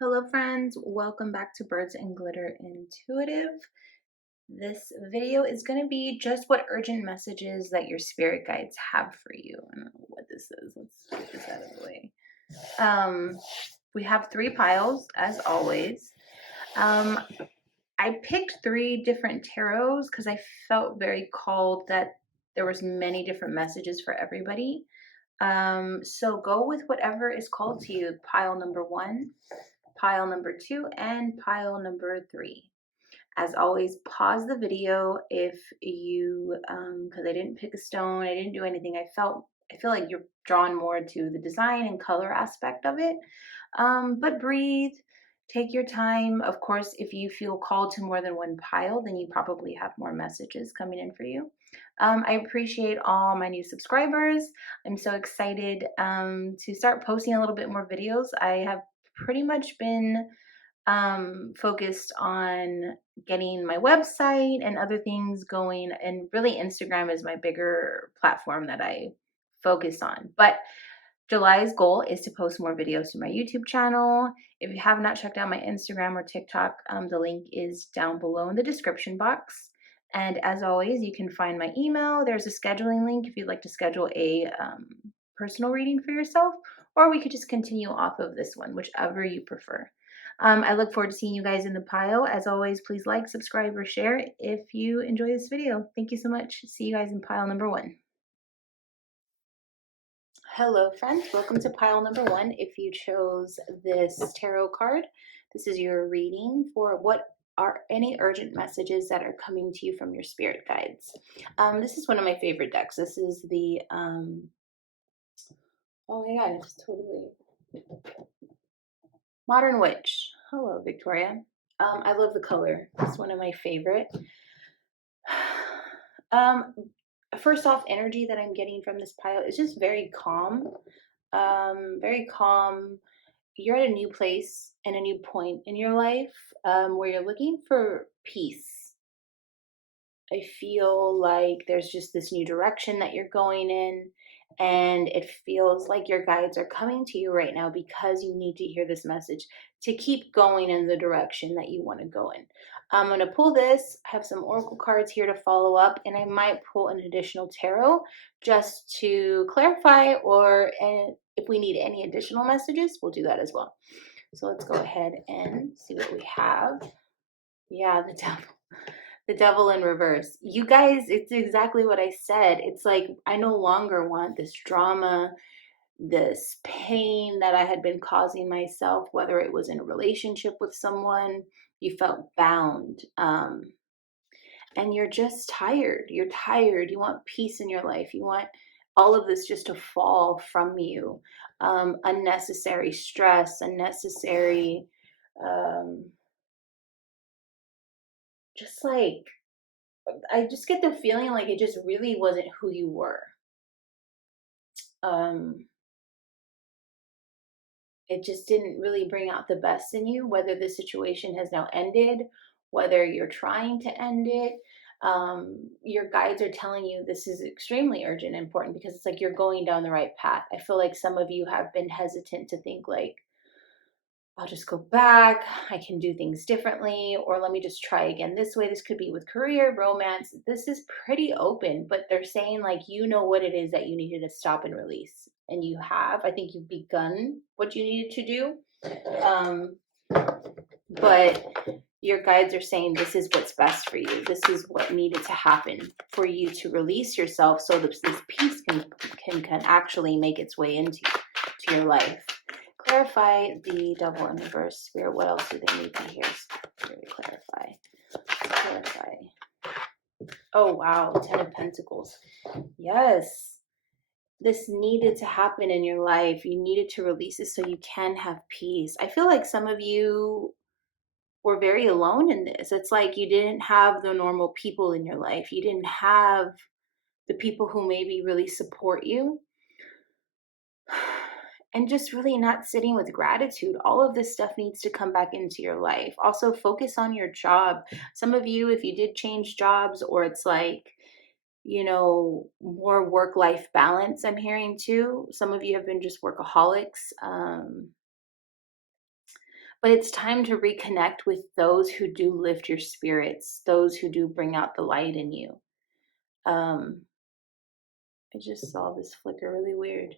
Hello friends, welcome back to Birds and Glitter Intuitive. This video is going to be just what urgent messages that your spirit guides have for you. I don't know what this is. Let's get this out of the way. We have three piles as always. I picked three different tarots because I felt very called that there was many different messages for everybody. So go with whatever is called to you. Pile number one, pile number two, and pile number three. As always, pause the video if you, because I didn't pick a stone, I didn't do anything. I feel like you're drawn more to the design and color aspect of it. But breathe, take your time. Of course, if you feel called to more than one pile, then you probably have more messages coming in for you. I appreciate all my new subscribers. I'm so excited to start posting a little bit more videos. I have pretty much been focused on getting my website and other things going, and really Instagram is my bigger platform that I focus on. But July's goal is to post more videos to my YouTube channel. If you have not checked out my Instagram or TikTok, the link is down below in the description box. And as always, you can find my email. There's a scheduling link if you'd like to schedule a personal reading for yourself, or we could just continue off of this one, whichever you prefer. I look forward to seeing you guys in the pile. As always, please like, subscribe, or share if you enjoy this video. Thank you so much. See you guys in pile number one. Hello friends, welcome to pile number one. If you chose this tarot card, this is your reading for what are any urgent messages that are coming to you from your spirit guides. This is one of my favorite decks. This is the, oh my god, it's totally Modern Witch. Hello, Victoria. I love the color. It's one of my favorite. Um, First off, energy that I'm getting from this pile is just very calm. Very calm. You're at a new place and a new point in your life where you're looking for peace. I feel like there's just this new direction that you're going in, and it feels like your guides are coming to you right now because you need to hear this message to keep going in the direction that you want to go in. I'm going to pull this. I have some oracle cards here to follow up, and I might pull an additional tarot just to clarify, or if we need any additional messages, we'll do that as well. So let's go ahead and see what we have. Yeah, the devil in reverse. You guys, it's exactly what I said. It's like I no longer want this drama, this pain that I had been causing myself, whether it was in a relationship with someone, you felt bound. And you're just tired. You're tired. You want peace in your life. You want all of this just to fall from you. Unnecessary stress, unnecessary, um, just like, I just get the feeling like it just really wasn't who you were. Um, it just didn't really bring out the best in you, whether the situation has now ended, whether you're trying to end it. Your guides are telling you this is extremely urgent and important because it's like you're going down the right path. I feel like some of you have been hesitant to think like, I'll just go back. I can do things differently, or let me just try again this way. This could be with career, romance. This is pretty open, but they're saying like you know what it is that you needed to stop and release, and you have. I think you've begun what you needed to do, but your guides are saying this is what's best for you. This is what needed to happen for you to release yourself, so that this peace can actually make its way into your life. Clarify the devil in reverse. Spirit, what else do they need to hear? Spirit, clarify. Oh, wow. 10 of Pentacles. Yes. This needed to happen in your life. You needed to release it so you can have peace. I feel like some of you were very alone in this. It's like you didn't have the normal people in your life. You didn't have the people who maybe really support you. And just really not sitting with gratitude. All of this stuff needs to come back into your life. Also, focus on your job. Some of you, if you did change jobs, or it's like, you know, more work-life balance, I'm hearing too. Some of you have been just workaholics. But it's time to reconnect with those who do lift your spirits, those who do bring out the light in you. Um, I just saw this flicker really weird.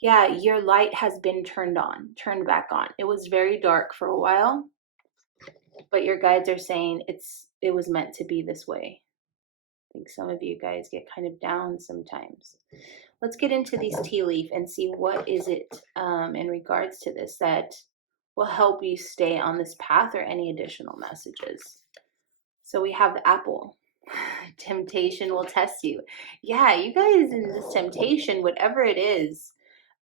Yeah, your light has been turned back on. It was very dark for a while, but your guides are saying it was meant to be this way. I think some of you guys get kind of down sometimes. Let's get into these tea leaf and see what is it in regards to this that will help you stay on this path, or any additional messages. So we have the apple. Temptation will test you. Yeah, you guys in this temptation, whatever it is,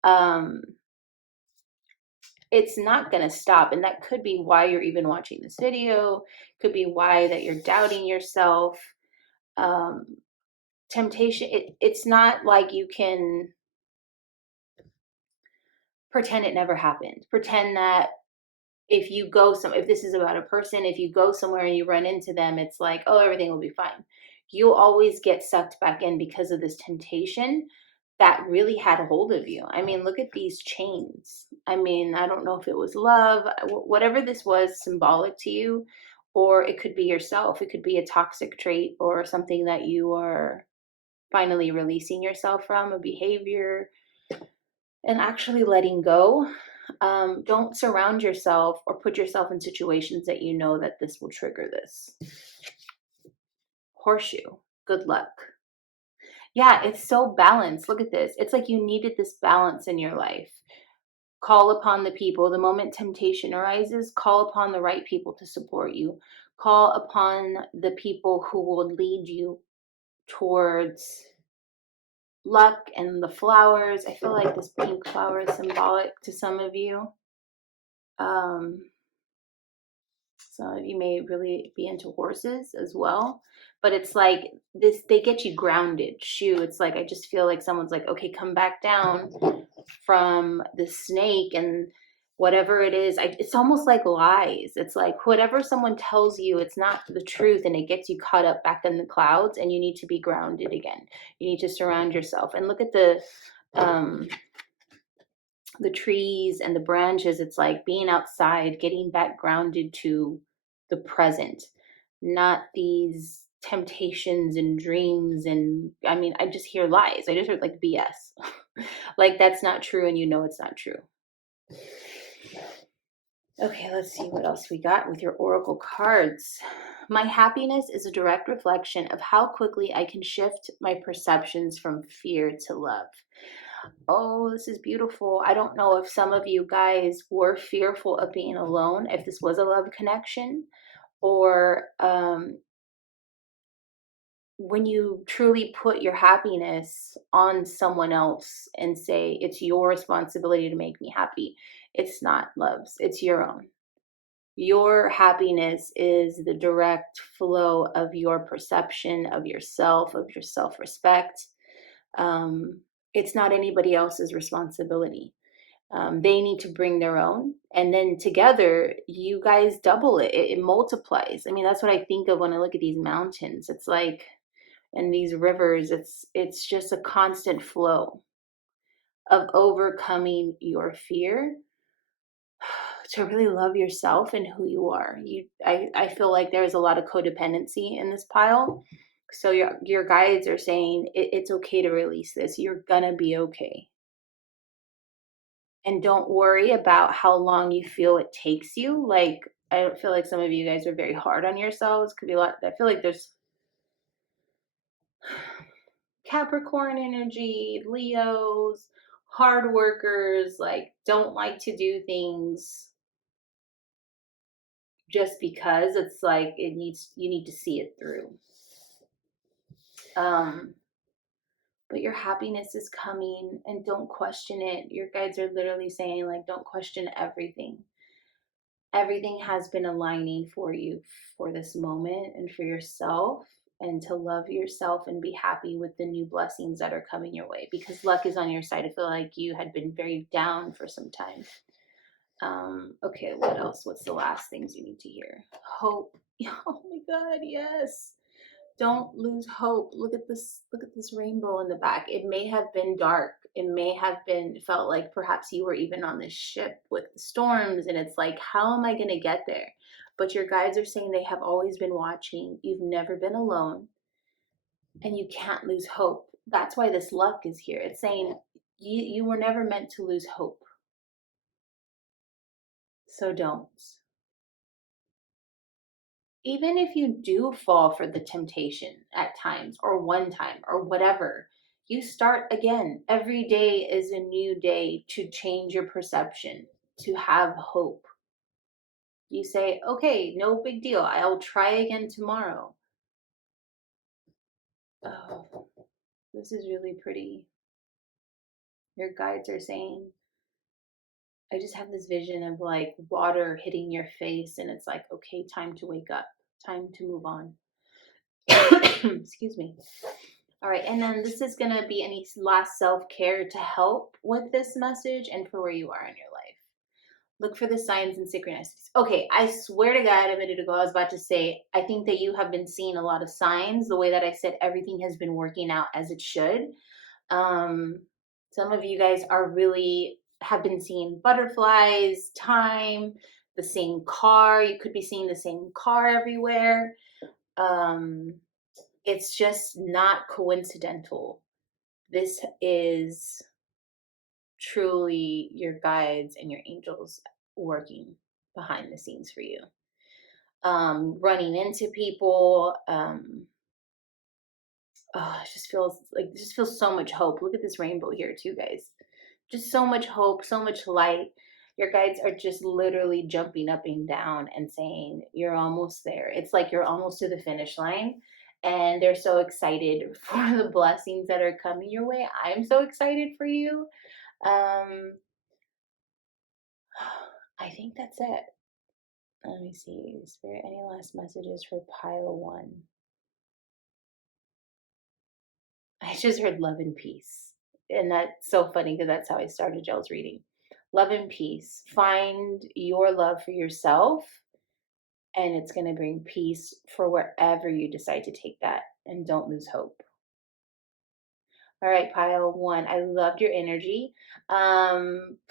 um, it's not going to stop. And that could be why you're even watching this video, could be why that you're doubting yourself. Um, temptation, it's not like you can pretend it never happened. Pretend that if this is about a person, if you go somewhere and you run into them, it's like, oh, everything will be fine. You'll always get sucked back in because of this temptation that really had a hold of you. I mean, look at these chains. I mean, I don't know if it was love, whatever this was symbolic to you, or it could be yourself. It could be a toxic trait or something that you are finally releasing yourself from, a behavior, and actually letting go. Don't surround yourself or put yourself in situations that you know that this will trigger this. Horseshoe, good luck. Yeah, it's so balanced. Look at this. It's like you needed this balance in your life. Call upon the people. The moment temptation arises, call upon the right people to support you. Call upon the people who will lead you towards luck and the flowers. I feel like this pink flower is symbolic to some of you. Some of you may really be into horses as well, but it's like this, they get you grounded. It's like, I just feel like someone's like, okay, come back down from the snake and whatever it is. It's almost like lies. It's like whatever someone tells you, it's not the truth, and it gets you caught up back in the clouds, and you need to be grounded again. You need to surround yourself and look at the trees and the branches. It's like being outside, getting back grounded to the present, not these temptations and dreams. And I mean, I just hear lies. I just heard like BS. Like that's not true, and you know it's not true. Okay, let's see what else we got with your oracle cards. My happiness is a direct reflection of how quickly I can shift my perceptions from fear to love. Oh, this is beautiful. I don't know if some of you guys were fearful of being alone, if this was a love connection, or when you truly put your happiness on someone else and say, it's your responsibility to make me happy. It's not love's, it's your own. Your happiness is the direct flow of your perception of yourself, of your self-respect. It's not anybody else's responsibility. They need to bring their own, and then together you guys double it. It multiplies. I mean, that's what I think of when I look at these mountains. It's like, and these rivers, it's just a constant flow of overcoming your fear to really love yourself and who you are. I feel like there's a lot of codependency in this pile. So your guides are saying it's okay to release this. You're gonna be okay. And don't worry about how long you feel it takes you. Like, I don't feel like some of you guys are very hard on yourselves. Could be a lot. I feel like there's Capricorn energy, Leos, hard workers, like don't like to do things just because. It's like you need to see it through. But your happiness is coming, and don't question it. Your guides are literally saying, like, don't question everything. Everything has been aligning for you for this moment and for yourself, and to love yourself and be happy with the new blessings that are coming your way, because luck is on your side. I feel like you had been very down for some time. Okay, what else? What's the last things you need to hear? Hope. Oh my God, yes. Don't lose hope. Look at this rainbow in the back. It may have been dark. it may have been felt like perhaps you were even on this ship with storms, and it's like, how am I going to get there? But your guides are saying they have always been watching. You've never been alone, and you can't lose hope. That's why this luck is here. It's saying you were never meant to lose hope. So don't. Even if you do fall for the temptation at times, or one time, or whatever, you start again. Every day is a new day to change your perception, to have hope. You say, okay, no big deal. I'll try again tomorrow. Oh, this is really pretty. Your guides are saying, I just have this vision of like water hitting your face, and it's like, okay, time to wake up, time to move on. Excuse me. All right, and then this is going to be any last self-care to help with this message and for where you are in your life. Look for the signs and synchronicities. Okay, I swear to God, a minute ago, I was about to say, I think that you have been seeing a lot of signs. The way that I said everything has been working out as it should. Some of you guys are really have been seeing butterflies, time, the same car. You could be seeing the same car everywhere. It's just not coincidental. This is truly your guides and your angels working behind the scenes for you. Running into people. It just feels so much hope. Look at this rainbow here too, guys. Just so much hope, so much light. Your guides are just literally jumping up and down and saying, you're almost there. It's like you're almost to the finish line. And they're so excited for the blessings that are coming your way. I'm so excited for you. I think that's it. Let me see. Spirit, any last messages for pile one? I just heard love and peace. And that's so funny because that's how I started Jill's reading. Love and peace. Find your love for yourself, and it's going to bring peace for wherever you decide to take that. And don't lose hope. All right, pile one. I loved your energy.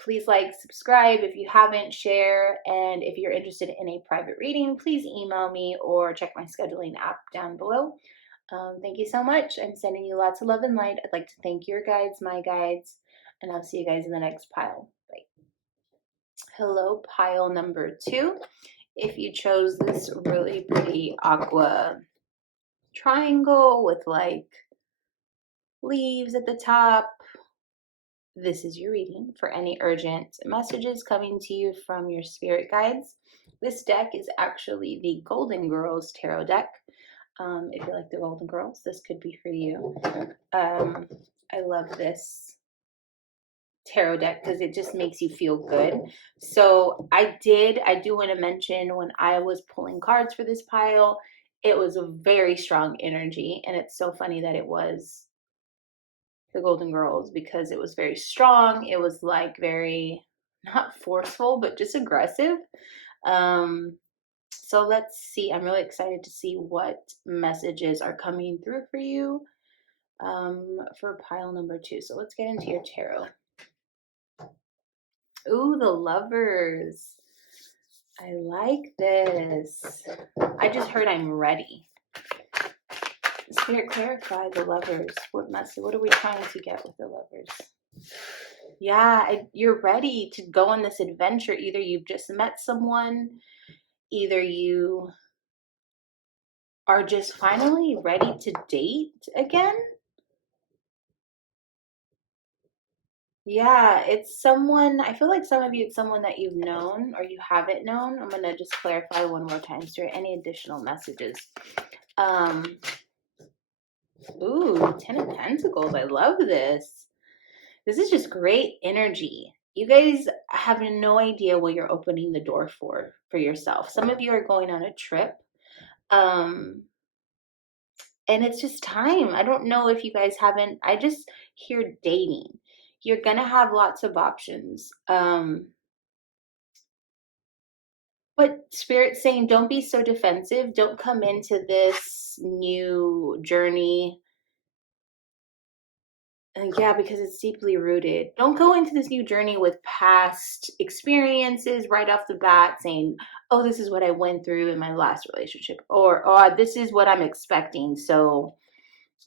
Please like, subscribe if you haven't, share. And if you're interested in a private reading, please email me or check my scheduling app down below. Thank you so much. I'm sending you lots of love and light. I'd like to thank your guides, my guides, and I'll see you guys in the next pile. Bye. Hello, pile number 2. If you chose this really pretty aqua triangle with like leaves at the top, this is your reading for any urgent messages coming to you from your spirit guides. This deck is actually the Golden Girls Tarot deck. If you like the Golden Girls, this could be for you. I love this tarot deck because it just makes you feel good. So I do want to mention, when I was pulling cards for this pile, it was a very strong energy, and it's so funny that it was the Golden Girls because it was very strong. It was like very, not forceful, but just aggressive. So let's see. I'm really excited to see what messages are coming through for you for pile number 2. So let's get into your tarot. Ooh, the Lovers. I like this. I just heard I'm ready. Spirit, clarify the Lovers. What are we trying to get with the Lovers? Yeah, you're ready to go on this adventure. Either you've just met someone, either you are just finally ready to date again. Yeah, it's someone, I feel like some of you, it's someone that you've known or you haven't known. I'm going to just clarify one more time, Spirit. Any additional messages? Ooh, 10 of Pentacles. I love this. This is just great energy. You guys have no idea what you're opening the door for yourself. Some of you are going on a trip. And it's just time. I don't know if you guys haven't, I just hear dating. You're going to have lots of options. But Spirit's saying, don't be so defensive. Don't come into this new journey Yeah, because it's deeply rooted. Don't go into this new journey with past experiences right off the bat saying, oh, this is what I went through in my last relationship, or this is what I'm expecting. So,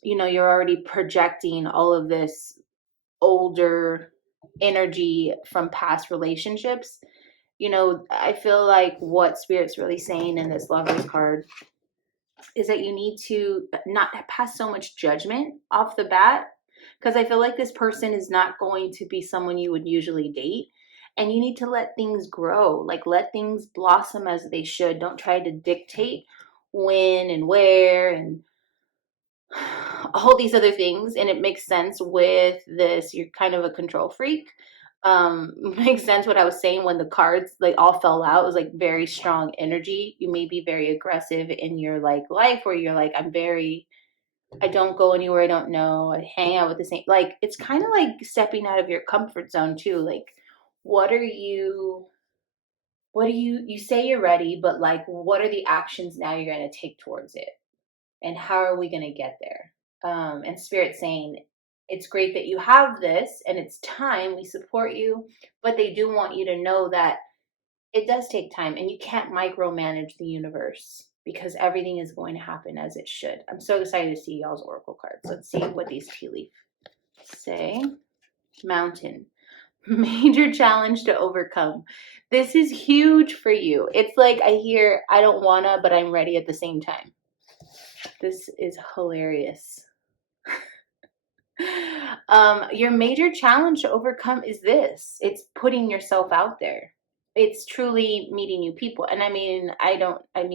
you're already projecting all of this older energy from past relationships. I feel like what Spirit's really saying in this Lovers card is that you need to not pass so much judgment off the bat, because I feel like this person is not going to be someone you would usually date. And you need to let things grow, like let things blossom as they should. Don't try to dictate when and where and all these other things. And it makes sense with this. You're kind of a control freak. Makes sense what I was saying when the cards like all fell out. It was like very strong energy. You may be very aggressive in your like life, where you're like, I don't go anywhere I don't know. I hang out with the same, like, it's kind of like stepping out of your comfort zone too. Like, what are you, you say you're ready, but like, what are the actions now you're going to take towards it? And how are we going to get there? And Spirit saying, it's great that you have this and it's time. We support you, but they do want you to know that it does take time and you can't micromanage the universe because everything is going to happen as it should. I'm so excited to see y'all's oracle cards. Let's see what these tea leaf say. Mountain. Major challenge to overcome. This is huge for you. It's like I hear I don't wanna, but I'm ready at the same time. This is hilarious. Your major challenge to overcome is this. It's putting yourself out there. It's truly meeting new people. And I mean,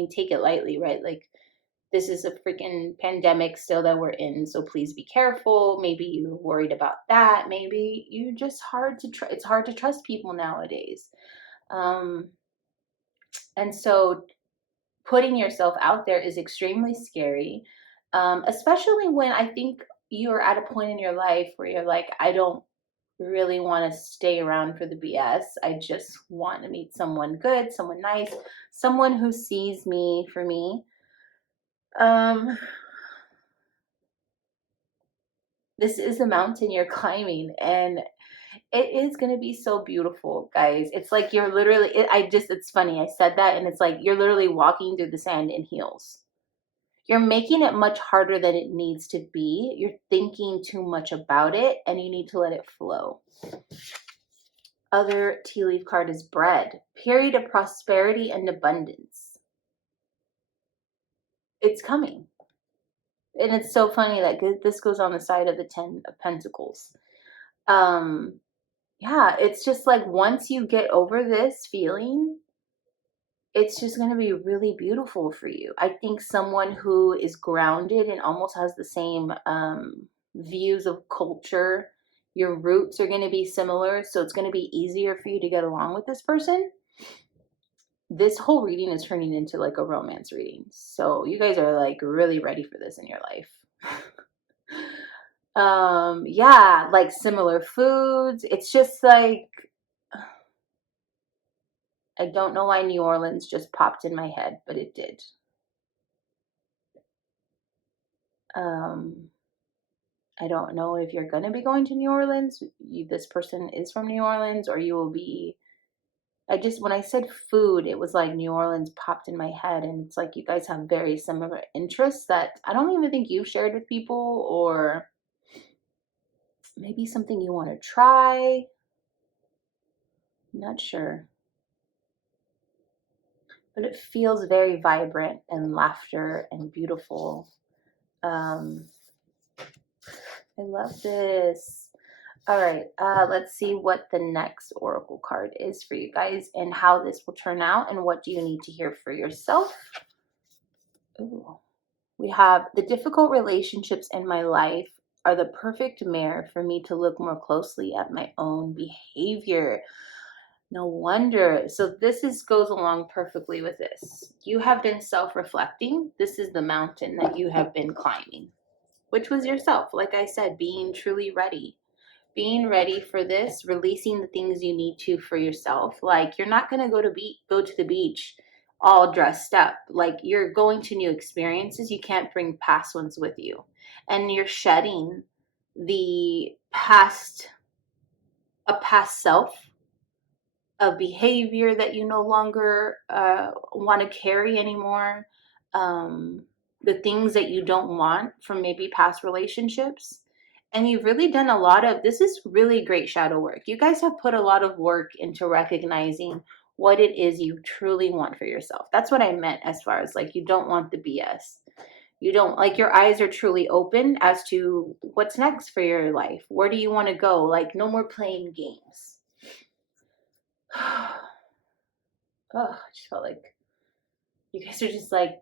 take it lightly, right? Like, this is a freaking pandemic still that we're in. So please be careful. Maybe you're worried about that. Maybe you just it's hard to trust people nowadays. And so putting yourself out there is extremely scary, especially when I think you're at a point in your life where you're like, I don't really want to stay around for the BS. I just want to meet someone good, someone nice, someone who sees me for me. This is the mountain you're climbing, and it is going to be so beautiful, guys. It's like you're literally, it's funny. I said that, and it's like you're literally walking through the sand in heels. You're making it much harder than it needs to be. You're thinking too much about it, and you need to let it flow. Other tea leaf card is bread. Period of prosperity and abundance. It's coming. And it's so funny that this goes on the side of the 10 of Pentacles. Yeah, it's just like once you get over this feeling, it's just going to be really beautiful for you. I think someone who is grounded and almost has the same views of culture, your roots are going to be similar, so it's going to be easier for you to get along with this person. This whole reading is turning into like a romance reading, so you guys are like really ready for this in your life. Yeah, like similar foods. It's just like, I don't know why New Orleans just popped in my head, but it did. I don't know if you're going to be going to New Orleans. This person is from New Orleans, or you will be. When I said food, it was like New Orleans popped in my head, and it's like you guys have very similar interests that I don't even think you've shared with people, or maybe something you want to try. I'm not sure. But it feels very vibrant and laughter and beautiful. I love this. All right, let's see what the next oracle card is for you guys and how this will turn out and what do you need to hear for yourself. Ooh. We have the difficult relationships in my life are the perfect mirror for me to look more closely at my own behavior. No wonder. So this goes along perfectly with this. You have been self-reflecting. This is the mountain that you have been climbing, which was yourself. Like I said, being truly ready. Being ready for this, releasing the things you need to for yourself. Like, you're not going to go to the beach all dressed up. Like, you're going to new experiences. You can't bring past ones with you. And you're shedding the a past self, a behavior that you no longer want to carry anymore, um, the things that you don't want from maybe past relationships. And you've really done a lot of this is really great shadow work. You guys have put a lot of work into recognizing what it is you truly want for yourself. That's what I meant as far as like you don't want the BS. You don't like your eyes are truly open as to what's next for your life. Where do you want to go? Like no more playing games. Oh, I just felt like you guys are just like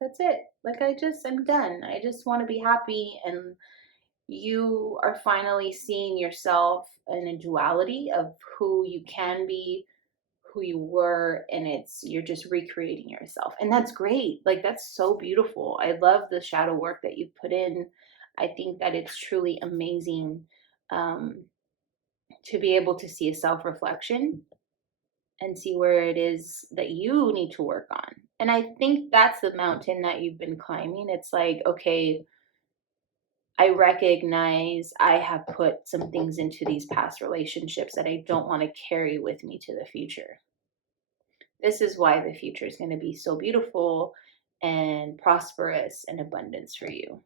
that's it. Like I'm done. I just want to be happy, and you are finally seeing yourself in a duality of who you can be, who you were, and you're just recreating yourself, and that's great. Like that's so beautiful. I love the shadow work that you put in. I think that it's truly amazing um, to be able to see a self reflection and see where it is that you need to work on. And I think that's the mountain that you've been climbing. It's like, okay, I recognize I have put some things into these past relationships that I don't want to carry with me to the future. This is why the future is going to be so beautiful and prosperous and abundance for you.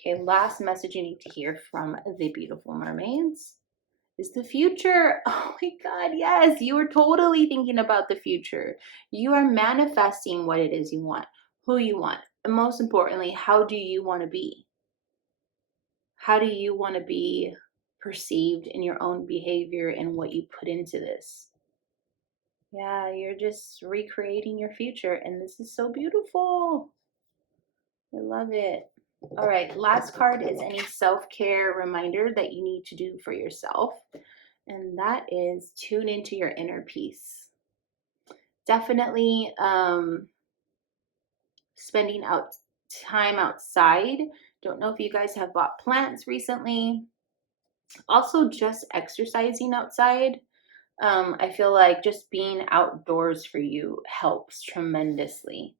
Okay, last message you need to hear from the beautiful mermaids is the future. Oh my God, yes, you are totally thinking about the future. You are manifesting what it is you want, who you want, and most importantly, how do you want to be? How do you want to be perceived in your own behavior and what you put into this? Yeah, you're just recreating your future, and this is so beautiful. I love it. All right, last card is any self-care reminder that you need to do for yourself. And that is tune into your inner peace. Definitely spending out time outside. Don't know if you guys have bought plants recently. Also, just exercising outside. I feel like just being outdoors for you helps tremendously.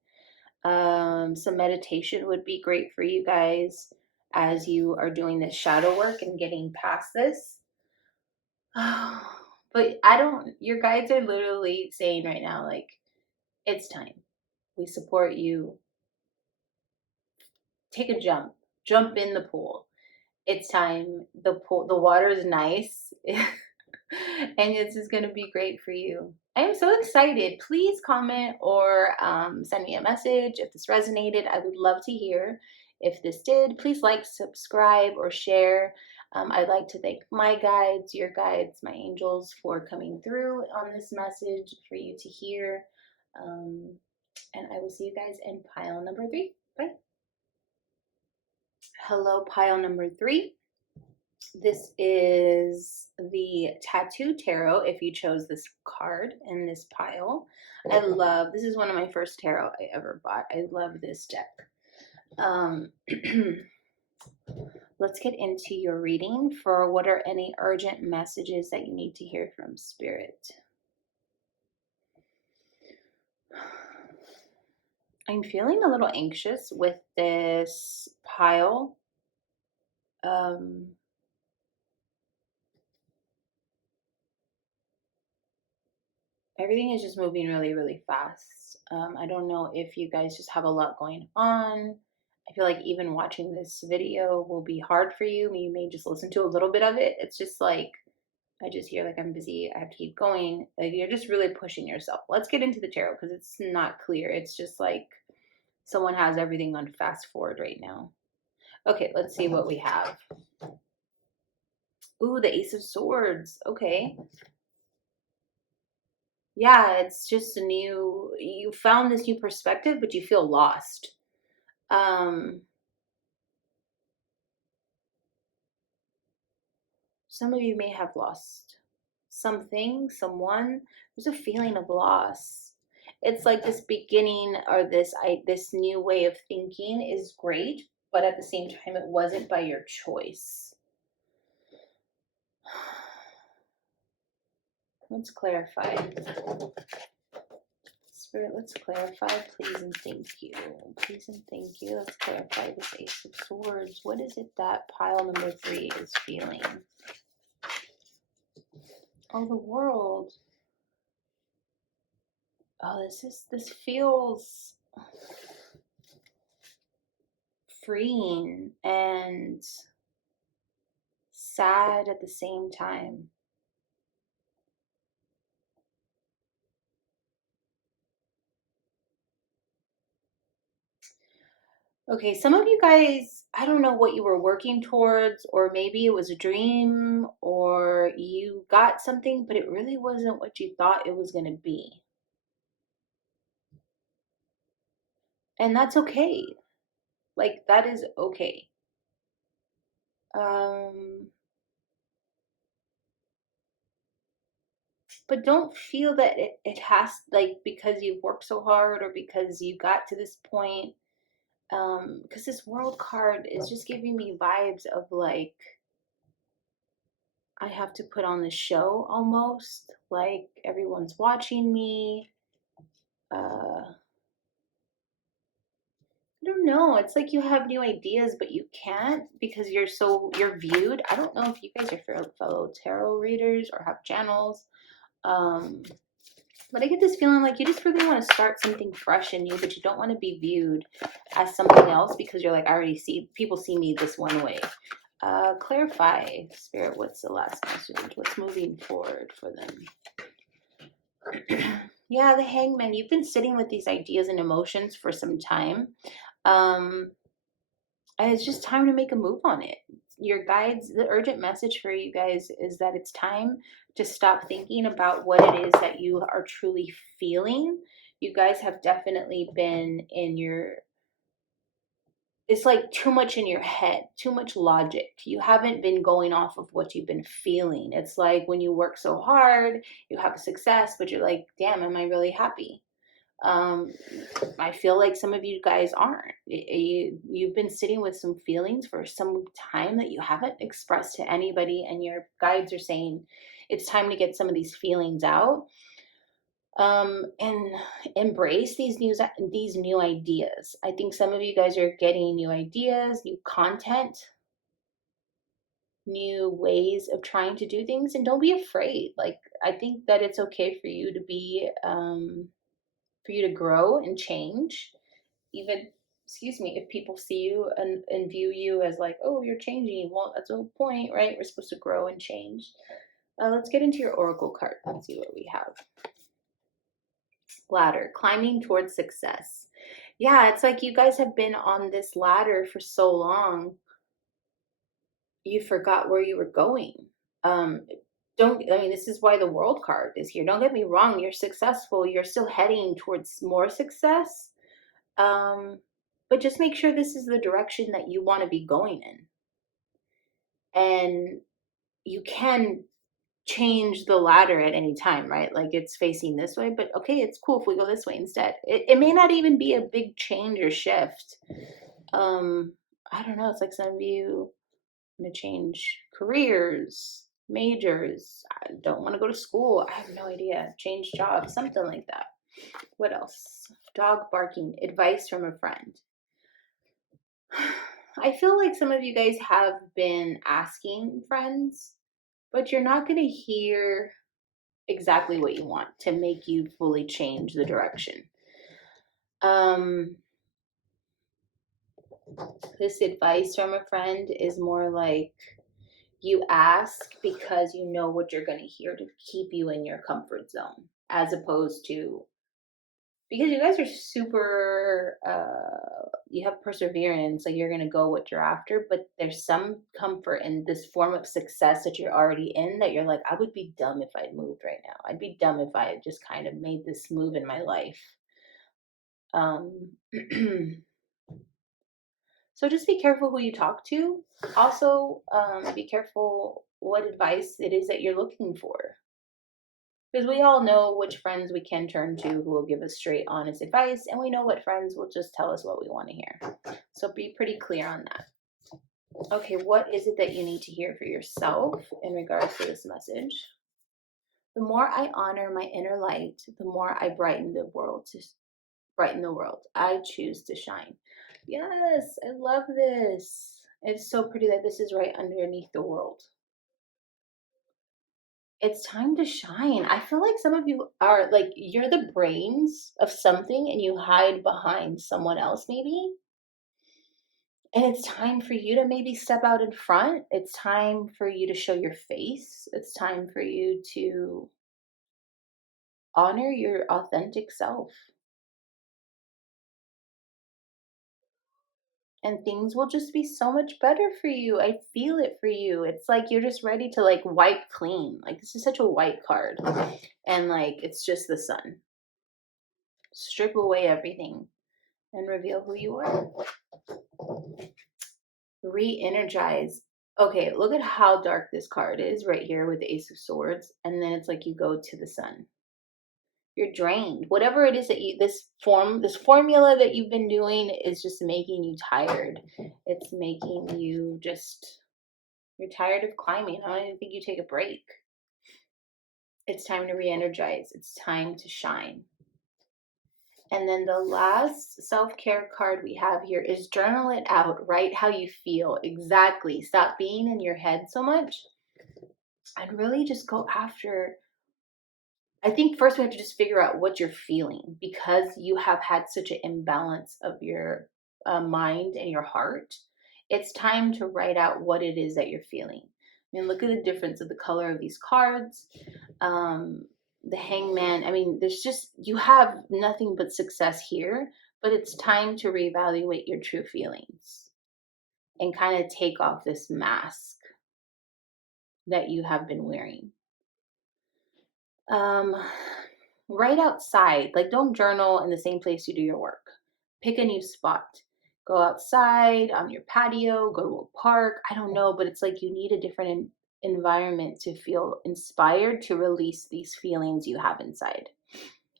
Some meditation would be great for you guys as you are doing this shadow work and getting past this. But your guides are literally saying right now, like, it's time. We support you. Take a jump in the pool. It's time. The water is nice. And this is going to be great for you. I am so excited. Please comment or send me a message if this resonated. I would love to hear if this did. Please like, subscribe, or share. I'd like to thank my guides, your guides, my angels for coming through on this message for you to hear. And I will see you guys in pile number 3. Bye. Hello, pile number 3. This is the Tattoo Tarot if you chose this card in this pile. This is one of my first tarot I ever bought. I love this deck. Let's get into your reading for what are any urgent messages that you need to hear from Spirit. I'm feeling a little anxious with this pile. Everything is just moving really, really fast. I don't know if you guys just have a lot going on. I feel like even watching this video will be hard for you. You may just listen to a little bit of it. It's just like, I just hear like I'm busy. I have to keep going. Like you're just really pushing yourself. Let's get into the tarot because it's not clear. It's just like someone has everything on fast forward right now. Okay, let's see what we have. Ooh, the Ace of Swords. Okay. Yeah, it's just you found this new perspective, but you feel lost. Some of you may have lost something, someone. There's a feeling of loss. It's like this beginning or this new way of thinking is great, but at the same time, it wasn't by your choice. Let's clarify. Spirit, let's clarify, please and thank you. Please and thank you. Let's clarify this Ace of Swords. What is it that pile number 3 is feeling? Oh, the World. Oh, this feels freeing and sad at the same time. Okay, some of you guys, I don't know what you were working towards, or maybe it was a dream, or you got something, but it really wasn't what you thought it was going to be. And that's okay. Like, that is okay. But don't feel that it has, like, because you worked so hard or because you got to this point. Because this World card is just giving me vibes of like, I have to put on the show almost, like everyone's watching me. I don't know. It's like you have new ideas, but you can't because you're viewed. I don't know if you guys are fellow tarot readers or have channels. But I get this feeling like you just really want to start something fresh and new, but you don't want to be viewed as something else because you're like, I already see, people see me this one way. Clarify, Spirit, what's the last message? What's moving forward for them? Yeah, the Hangman. You've been sitting with these ideas and emotions for some time. And it's just time to make a move on it. Your guides, the urgent message for you guys is that it's time to stop thinking about what it is that you are truly feeling. You guys have definitely been in your, it's like too much in your head, too much logic. You haven't been going off of what you've been feeling. It's like when you work so hard, you have success, but you're like, damn, am I really happy? I feel like some of you guys aren't. You've been sitting with some feelings for some time that you haven't expressed to anybody, and your guides are saying it's time to get some of these feelings out. And embrace these new ideas. I think some of you guys are getting new ideas, new content, new ways of trying to do things, and don't be afraid. Like, I think that it's okay for you to be for you to grow and change, even, excuse me, if people see you and view you as like, oh, you're changing. Well, that's the whole point, right? We're supposed to grow and change. Let's get into your oracle card. Let's see what we have. Ladder, climbing towards success. Yeah, it's like you guys have been on this ladder for so long, you forgot where you were going. This is why the World card is here. Don't get me wrong, you're successful. You're still heading towards more success. But just make sure this is the direction that you want to be going in. And you can change the ladder at any time, right? Like, it's facing this way, but okay, it's cool if we go this way instead. It may not even be a big change or shift. I don't know. It's like some of you want to change careers, majors. I don't want to go to school. I have no idea. Change jobs, something like that. What else? Dog barking. Advice from a friend. I feel like some of you guys have been asking friends, but you're not going to hear exactly what you want to make you fully change the direction. This advice from a friend is more like you ask because you know what you're going to hear to keep you in your comfort zone, as opposed to, because you guys are super, you have perseverance, like you're going to go what you're after, but there's some comfort in this form of success that you're already in, that you're like, I would be dumb if I'd moved right now. I'd be dumb if I had just kind of made this move in my life. So just be careful who you talk to. Also, be careful what advice it is that you're looking for. Because we all know which friends we can turn to who will give us straight, honest advice, and we know what friends will just tell us what we want to hear. So be pretty clear on that. Okay, what is it that you need to hear for yourself in regards to this message? The more I honor my inner light, the more I brighten the world. I choose to shine. Yes, I love this. It's so pretty that this is right underneath the world. It's time to shine. I feel like some of you are like, you're the brains of something and you hide behind someone else, maybe. And it's time for you to maybe step out in front. It's time for you to show your face. It's time for you to honor your authentic self. And things will just be so much better for you. I feel it for you. It's like you're just ready to like wipe clean. Like this is such a white card. And like it's just the sun. Strip away everything and reveal who you are. Re-energize. Okay, look at how dark this card is right here with the Ace of Swords. And then it's like you go to the sun. You're drained. Whatever it is that this formula that you've been doing is just making you tired. It's making you just, you're tired of climbing. I don't even think you take a break. It's time to re-energize. It's time to shine. And then the last self-care card we have here is journal it out. Write how you feel. Exactly. Stop being in your head so much. And really just go after. I think first we have to just figure out what you're feeling, because you have had such an imbalance of your mind and your heart. It's time to write out what it is that you're feeling. I mean, look at the difference of the color of these cards. Um, the Hangman, I mean, there's just, you have nothing but success here, but it's time to reevaluate your true feelings and kind of take off this mask that you have been wearing. Um, Write outside. Like, don't journal in the same place you do your work. Pick a new spot. Go outside on your patio, go to a park. I don't know, but it's like you need a different environment to feel inspired to release these feelings you have inside.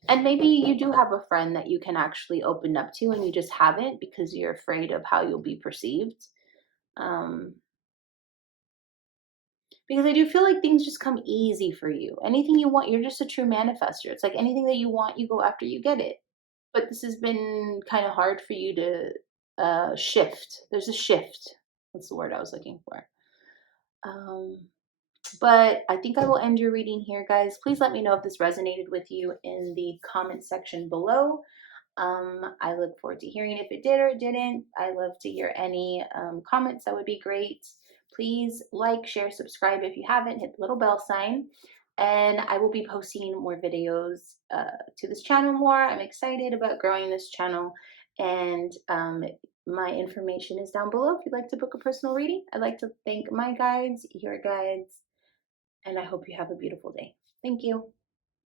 And maybe you do have a friend that you can actually open up to and you just haven't because you're afraid of how you'll be perceived. Um, because I do feel like things just come easy for you. Anything you want, you're just a true manifester. It's like anything that you want, you go after, you get it. But this has been kind of hard for you to shift. There's a shift. That's the word I was looking for. Um, but I think I will end your reading here, guys. Please let me know if this resonated with you in the comment section below. I look forward to hearing if it did or it didn't. I love to hear any comments. That would be great. Please like, share, subscribe if you haven't. Hit the little bell sign. And I will be posting more videos to this channel more. I'm excited about growing this channel. And my information is down below if you'd like to book a personal reading. I'd like to thank my guides, your guides, and I hope you have a beautiful day. Thank you.